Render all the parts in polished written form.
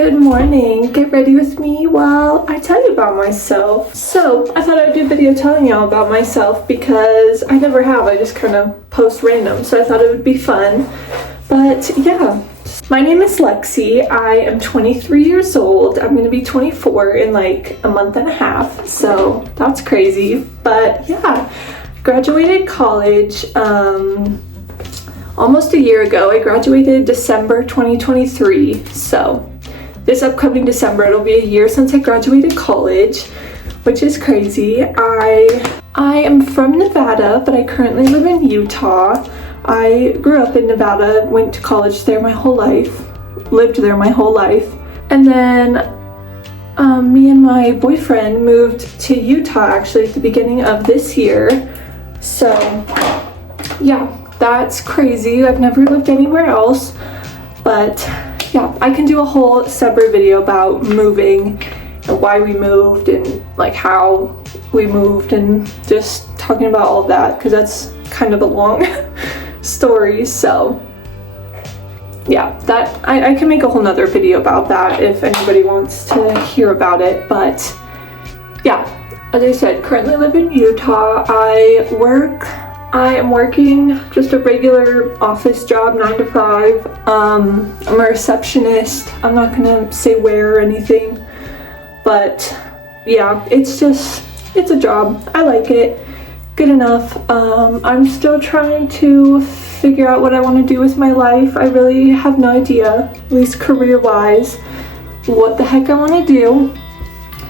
Good morning. Get ready with me while I tell you about myself. So, I thought I'd do a video telling y'all about myself because I never have. I just kind of post random, so I thought it would be fun. But yeah, my name is Lexi. I am 23 years old. I'm going to be 24 in like a month and a half, so that's crazy. But yeah, graduated college almost a year ago. I graduated December 2023, so this upcoming December, it'll be a year since I graduated college, which is crazy. I am from Nevada, but I currently live in Utah. I grew up in Nevada, went to college there my whole life, lived there my whole life. And then me and my boyfriend moved to Utah actually at the beginning of this year. So yeah, that's crazy. I've never lived anywhere else, but yeah, I can do a whole separate video about moving and why we moved and like how we moved and just talking about all of that because that's kind of a long story. So yeah, that I can make a whole nother video about that if anybody wants to hear about it. But yeah, as I said, currently live in Utah. I am working just a regular office job, 9 to 5. I'm a receptionist. I'm not gonna say where or anything, but yeah, it's a job. I like it. Good enough. I'm still trying to figure out what I want to do with my life. I really have no idea, at least career-wise, what the heck I want to do.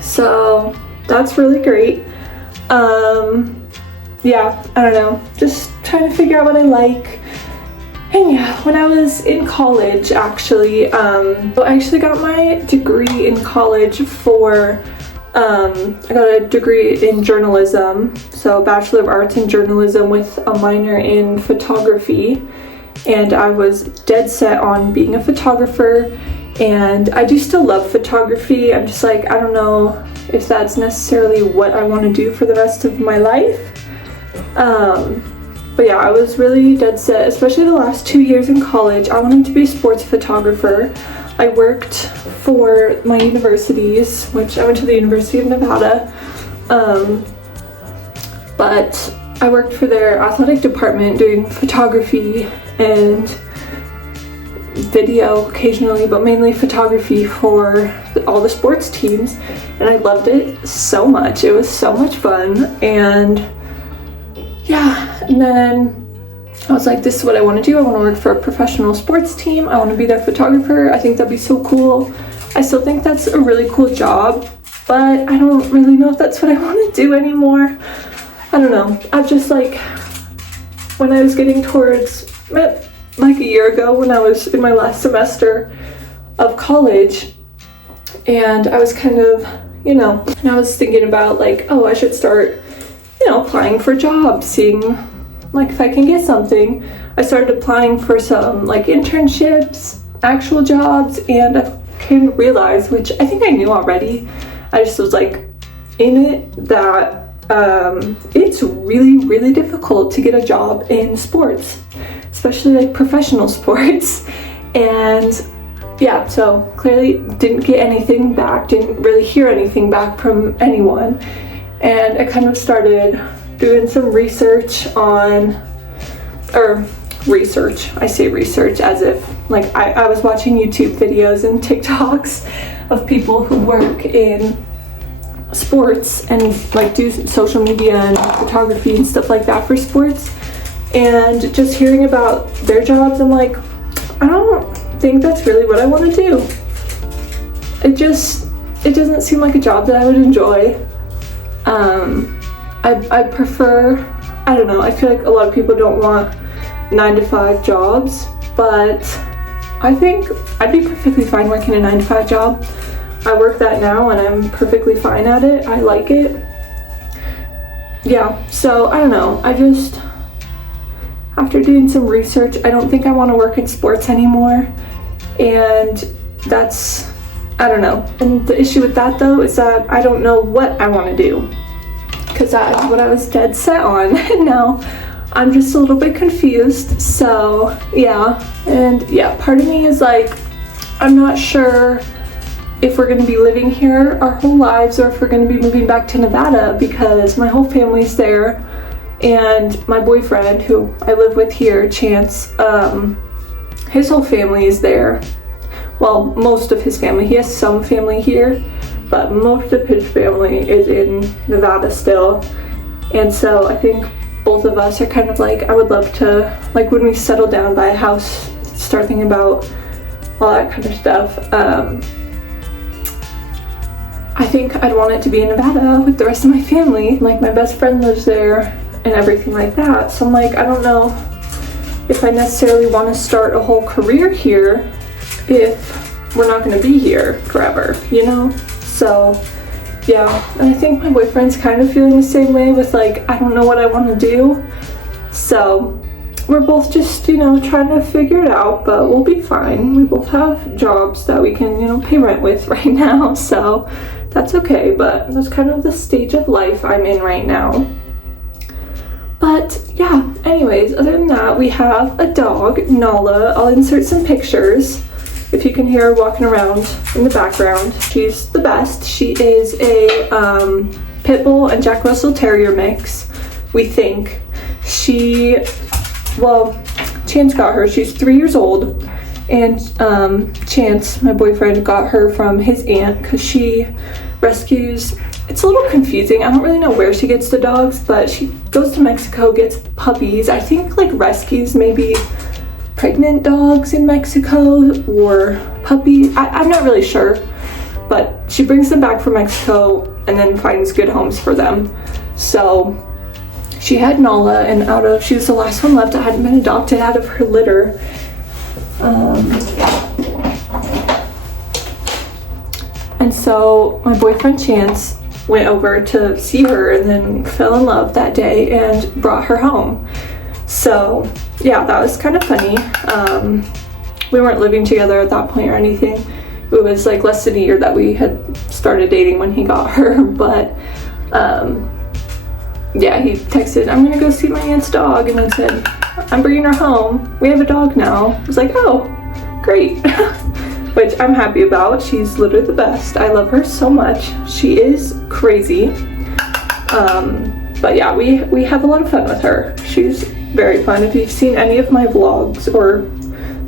So that's really great. Yeah, I don't know, just trying to figure out what I like. And yeah, when I was in college, actually, I actually got my degree in college for, I got a degree in journalism, so Bachelor of Arts in Journalism with a minor in photography. And I was dead set on being a photographer, and I do still love photography. I'm just like, I don't know if that's necessarily what I want to do for the rest of my life. But yeah, I was really dead set, especially the last 2 years in college. I wanted to be a sports photographer. I worked for my universities, which I went to the University of Nevada, but I worked for their athletic department doing photography and video occasionally, but mainly photography for all the sports teams, and I loved it so much. It was so much fun. And yeah, and then I was like, this is what I want to do. I want to work for a professional sports team. I want to be their photographer. I think that'd be so cool. I still think that's a really cool job, but I don't really know if that's what I want to do anymore. I don't know. I've just like, when I was getting towards, like a year ago when I was in my last semester of college, and I was kind of, and I was thinking about like, oh, I should start applying for jobs, seeing like if I can get something. I started applying for some like internships, actual jobs, and I came to realize, which I think I knew already, I just was like in it, that it's really, really difficult to get a job in sports, especially like professional sports. And yeah, so clearly didn't get anything back, didn't really hear anything back from anyone. And I kind of started doing some research I say research as if like I was watching YouTube videos and TikToks of people who work in sports and like do social media and photography and stuff like that for sports. And just hearing about their jobs, I'm like, I don't think that's really what I want to do. It doesn't seem like a job that I would enjoy. I prefer, I don't know, I feel like a lot of people don't want 9 to 5 jobs, but I think I'd be perfectly fine working a 9 to 5 job. I work that now and I'm perfectly fine at it. I like it. Yeah, so I don't know, after doing some research, I don't think I want to work in sports anymore, and that's, I don't know. And the issue with that though is that I don't know what I want to do, because that's what I was dead set on. And now I'm just a little bit confused. So yeah, and yeah, part of me is like, I'm not sure if we're going to be living here our whole lives or if we're going to be moving back to Nevada, because my whole family's there, and my boyfriend, who I live with here, Chance, his whole family is there. Well, most of his family. He has some family here, but most of his family is in Nevada still. And so I think both of us are kind of like, I would love to, like when we settle down, buy a house, start thinking about all that kind of stuff. I think I'd want it to be in Nevada with the rest of my family. Like my best friend lives there and everything like that. So I'm like, I don't know if I necessarily want to start a whole career here if we're not going to be here forever, you know? So yeah, and I think my boyfriend's kind of feeling the same way with like, I don't know what I want to do. So we're both just, you know, trying to figure it out, but we'll be fine. We both have jobs that we can, you know, pay rent with right now, so that's okay. But that's kind of the stage of life I'm in right now. But yeah, anyways, other than that, we have a dog, Nala. I'll insert some pictures if you can hear her walking around in the background. She's the best. She is a Pit Bull and Jack Russell Terrier mix, we think. Well, Chance got her. She's 3 years old, and Chance, my boyfriend, got her from his aunt because she rescues. It's a little confusing. I don't really know where she gets the dogs, but she goes to Mexico, gets puppies. I think like rescues maybe pregnant dogs in Mexico or puppies. I'm not really sure, but she brings them back from Mexico and then finds good homes for them. So she had Nala, and she was the last one left that hadn't been adopted out of her litter. And so my boyfriend Chance went over to see her and then fell in love that day and brought her home. So yeah, that was kind of funny. We weren't living together at that point or anything. It was like less than a year that we had started dating when he got her, but yeah, he texted, I'm gonna go see my aunt's dog, and then said, I'm bringing her home. We have a dog now. I was like, oh, great. Which I'm happy about. She's literally the best. I love her so much. She is crazy. But yeah, we have a lot of fun with her. She's very fun. If you've seen any of my vlogs or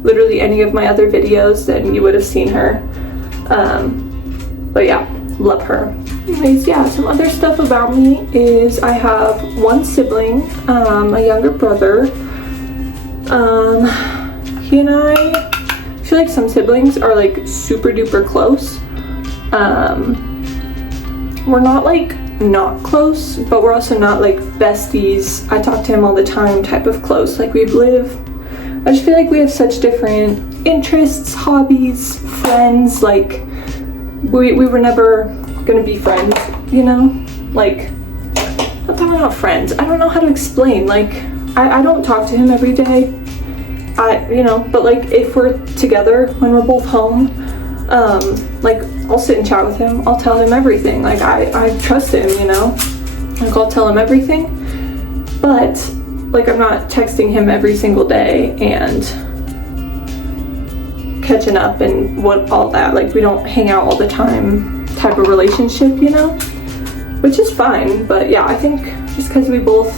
literally any of my other videos, then you would have seen her. But yeah, love her. Anyways, yeah, some other stuff about me is I have one sibling, a younger brother. He and I feel like some siblings are like super duper close. We're not like not close, but we're also not like besties, I talk to him all the time type of close. Like I just feel like we have such different interests, hobbies, friends. Like we were never gonna be friends, you know? Like, I'm talking about friends. I don't know how to explain. Like, I don't talk to him every day. You know, but like if we're together when we're both home, like I'll sit and chat with him. I'll tell him everything. Like I trust him, you know? Like I'll tell him everything. But like I'm not texting him every single day and catching up and all that. Like we don't hang out all the time type of relationship, you know? Which is fine, but yeah, I think just because we both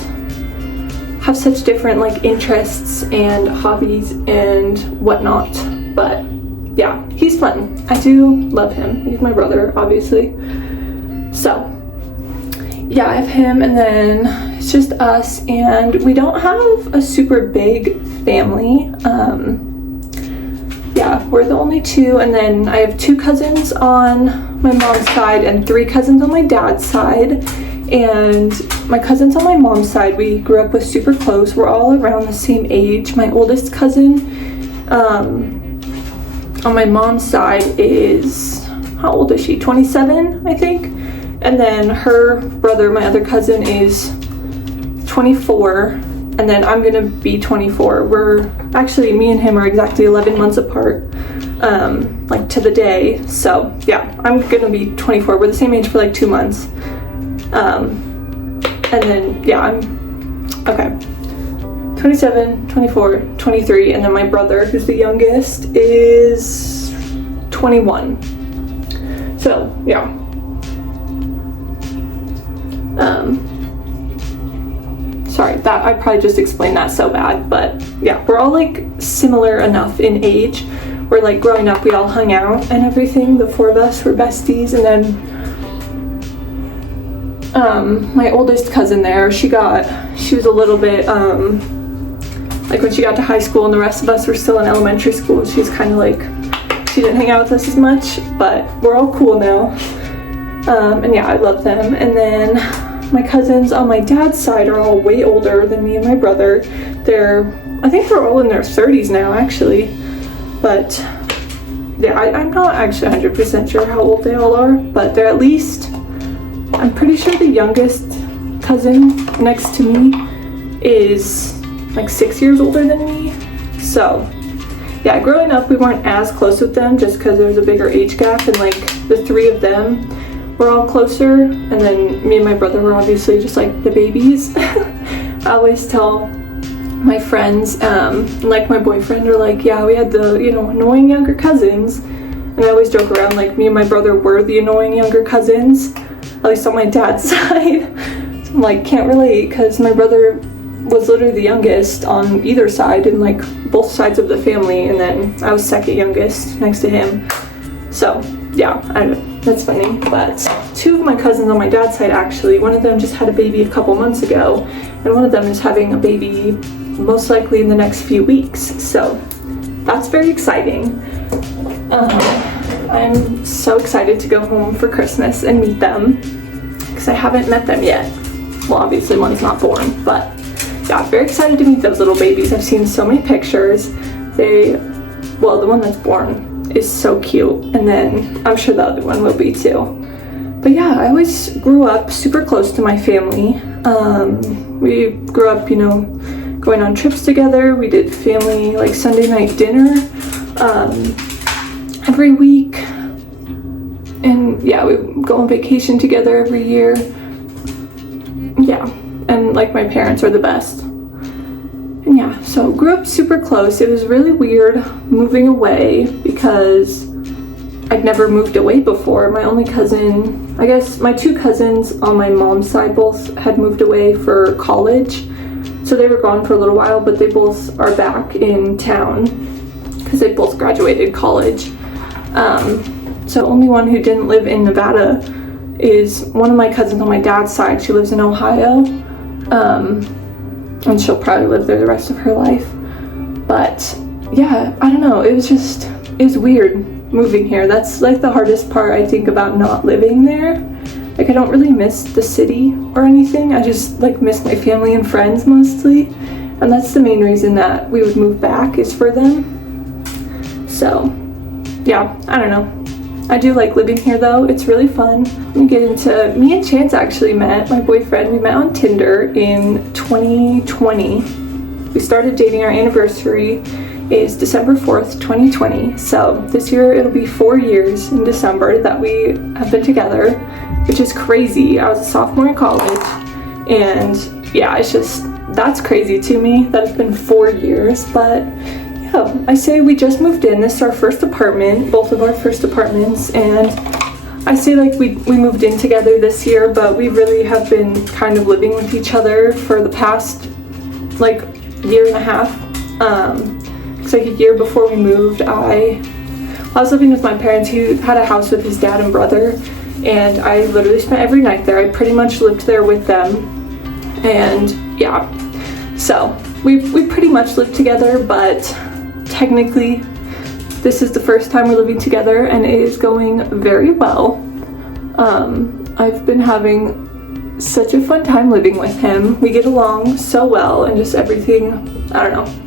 have such different like interests and hobbies and whatnot. But yeah, he's fun. I do love him. He's my brother, obviously. So yeah, I have him, and then it's just us, and we don't have a super big family. Yeah, we're the only two, and then I have 2 cousins on my mom's side and 3 cousins on my dad's side. And my cousins on my mom's side, we grew up with super close. We're all around the same age. My oldest cousin on my mom's side is, how old is she? 27, I think. And then her brother, my other cousin, is 24. And then I'm gonna be 24. We're actually, me and him are exactly 11 months apart, like to the day. So yeah, I'm gonna be 24. We're the same age for like 2 months. And then yeah, I'm okay. 27, 24, 23, and then my brother, who's the youngest, is 21. So yeah. Sorry, that I probably just explained that so bad, but yeah, we're all like similar enough in age where like growing up we all hung out and everything. The four of us were besties, and then my oldest cousin there, she was a little bit like when she got to high school and the rest of us were still in elementary school, she's kind of like, she didn't hang out with us as much, but we're all cool now. And yeah, I love them. And then my cousins on my dad's side are all way older than me and my brother. I think they're all in their 30s now, actually. But yeah, I'm not actually 100% sure how old they all are, but they're at least, I'm pretty sure the youngest cousin next to me is like 6 years older than me. So yeah, growing up we weren't as close with them just because there was a bigger age gap, and like the three of them were all closer, and then me and my brother were obviously just like the babies. I always tell my friends, like my boyfriend, are like, yeah, we had the, you know, annoying younger cousins, and I always joke around like me and my brother were the annoying younger cousins, at least on my dad's side. So I'm like, can't relate, because my brother was literally the youngest on either side, and like both sides of the family, and then I was second youngest next to him. So yeah, that's funny. But two of my cousins on my dad's side, actually, one of them just had a baby a couple months ago, and one of them is having a baby most likely in the next few weeks. So that's very exciting. I'm so excited to go home for Christmas and meet them, because I haven't met them yet. Well, obviously one's not born, but yeah, I'm very excited to meet those little babies. I've seen so many pictures. The one that's born is so cute, and then I'm sure the other one will be too. But yeah, I always grew up super close to my family. We grew up, you know, going on trips together. We did family like Sunday night dinner every week, and yeah, we go on vacation together every year. Yeah, and like my parents are the best. And yeah, so grew up super close. It was really weird moving away because I'd never moved away before. My only cousin, I guess my two cousins on my mom's side both had moved away for college. So they were gone for a little while, but they both are back in town because they both graduated college. So only one who didn't live in Nevada is one of my cousins on my dad's side. She lives in Ohio. And she'll probably live there the rest of her life. But yeah, I don't know, it was weird moving here. That's like the hardest part, I think, about not living there. Like, I don't really miss the city or anything. I just like miss my family and friends mostly, and that's the main reason that we would move back, is for them. So yeah, I don't know. I do like living here though. It's really fun. Let me get into, me and Chance actually met, my boyfriend, we met on Tinder in 2020. We started dating, our anniversary is December 4th, 2020. So this year it'll be 4 years in December that we have been together, which is crazy. I was a sophomore in college, and yeah, it's just, that's crazy to me that it's been 4 years. But I say we just moved in. This is our first apartment, both of our first apartments, and I say like we moved in together this year, but we really have been kind of living with each other for the past like year and a half. It's like a year before we moved, I was living with my parents. He had a house with his dad and brother, and I literally spent every night there. I pretty much lived there with them, and yeah, so we pretty much lived together, but technically this is the first time we're living together, and it is going very well. I've been having such a fun time living with him. We get along so well, and just everything, I don't know.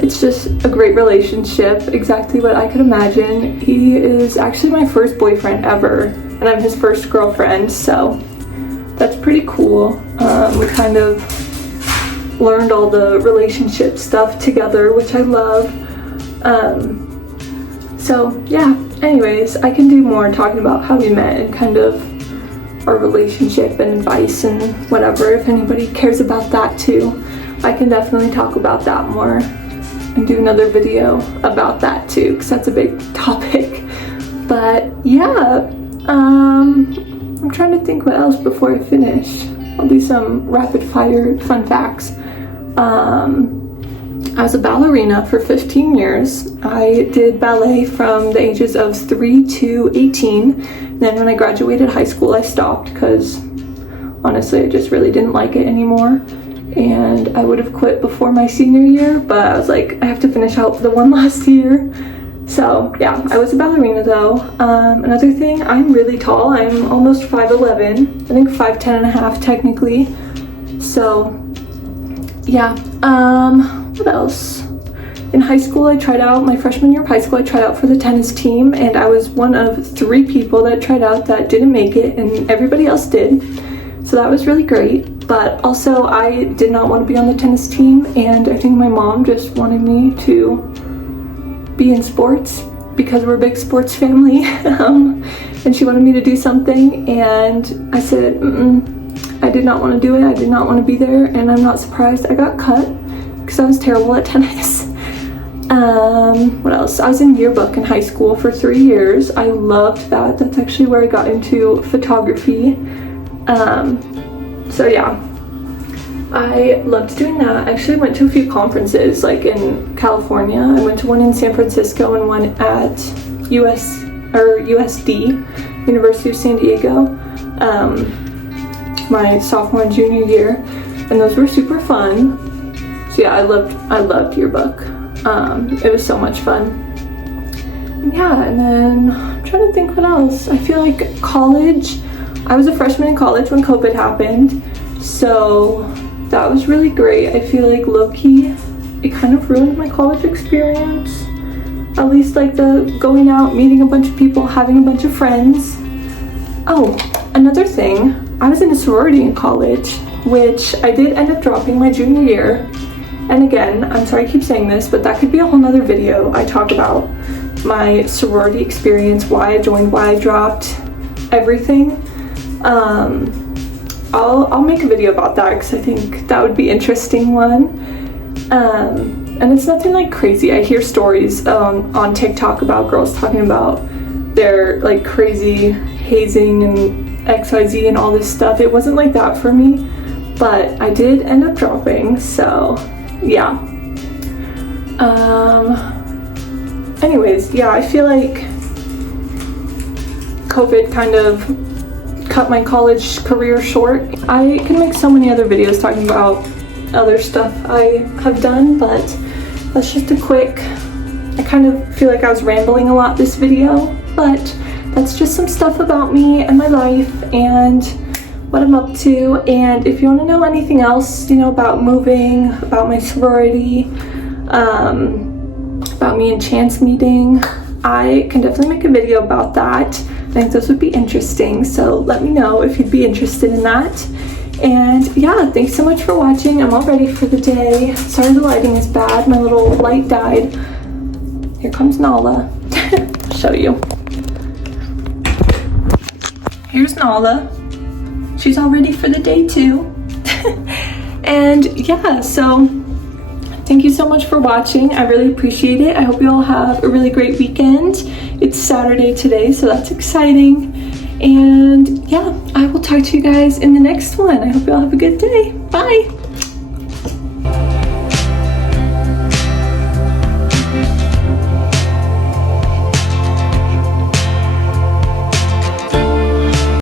It's just a great relationship, exactly what I could imagine. He is actually my first boyfriend ever, and I'm his first girlfriend, so that's pretty cool. We kind of learned all the relationship stuff together, which I love. So yeah, anyways, I can do more talking about how we met and kind of our relationship and advice and whatever. If anybody cares about that too, I can definitely talk about that more and do another video about that too, because that's a big topic. But yeah, I'm trying to think what else before I finish. I'll do some rapid fire fun facts. I was a ballerina for 15 years. I did ballet from the ages of 3 to 18. Then when I graduated high school, I stopped because honestly, I just really didn't like it anymore. And I would have quit before my senior year, but I was like, I have to finish out the one last year. So yeah, I was a ballerina though. Another thing, I'm really tall. I'm almost 5'11", I think 5'10" and a half technically. So yeah, what else? In high school, I tried out, my freshman year of high school, I tried out for the tennis team, and I was one of 3 people that tried out that didn't make it, and everybody else did. So that was really great. But also, I did not want to be on the tennis team, and I think my mom just wanted me to be in sports because we're a big sports family. And she wanted me to do something, and I said, I did not want to do it. I did not want to be there, and I'm not surprised I got cut because I was terrible at tennis. What else? I was in yearbook in high school for 3 years. I loved that. That's actually where I got into photography. So yeah, I loved doing that. I actually went to a few conferences, like in California. I went to one in San Francisco and one at USD, University of San Diego, my sophomore and junior year, and those were super fun. So yeah, I loved yearbook. It was so much fun. Yeah, and then I'm trying to think what else. I feel like college, I was a freshman in college when COVID happened, so that was really great. I feel like low-key, it kind of ruined my college experience. At least like the going out, meeting a bunch of people, having a bunch of friends. Oh, another thing, I was in a sorority in college, which I did end up dropping my junior year. And again, I'm sorry I keep saying this, but that could be a whole nother video. I talk about my sorority experience, why I joined, why I dropped, everything. I'll make a video about that because I think that would be an interesting one. And it's nothing like crazy. I hear stories on TikTok about girls talking about their like crazy hazing and XYZ and all this stuff. It wasn't like that for me, but I did end up dropping, so yeah. Anyways, yeah, I feel like COVID kind of cut my college career short. I can make so many other videos talking about other stuff I have done, but that's just a quick, I kind of feel like I was rambling a lot this video, but that's just some stuff about me and my life and what I'm up to. And if you want to know anything else, you know, about moving, about my sorority, about me and Chance meeting, I can definitely make a video about that. I think those would be interesting, so let me know if you'd be interested in that. And yeah, thanks so much for watching. I'm all ready for the day. Sorry the lighting is bad. My little light died. Here comes Nala. I'll show you. Here's Nala. She's all ready for the day too. And yeah, so thank you so much for watching. I really appreciate it. I hope you all have a really great weekend. It's Saturday today, so that's exciting. And yeah, I will talk to you guys in the next one. I hope you all have a good day. Bye.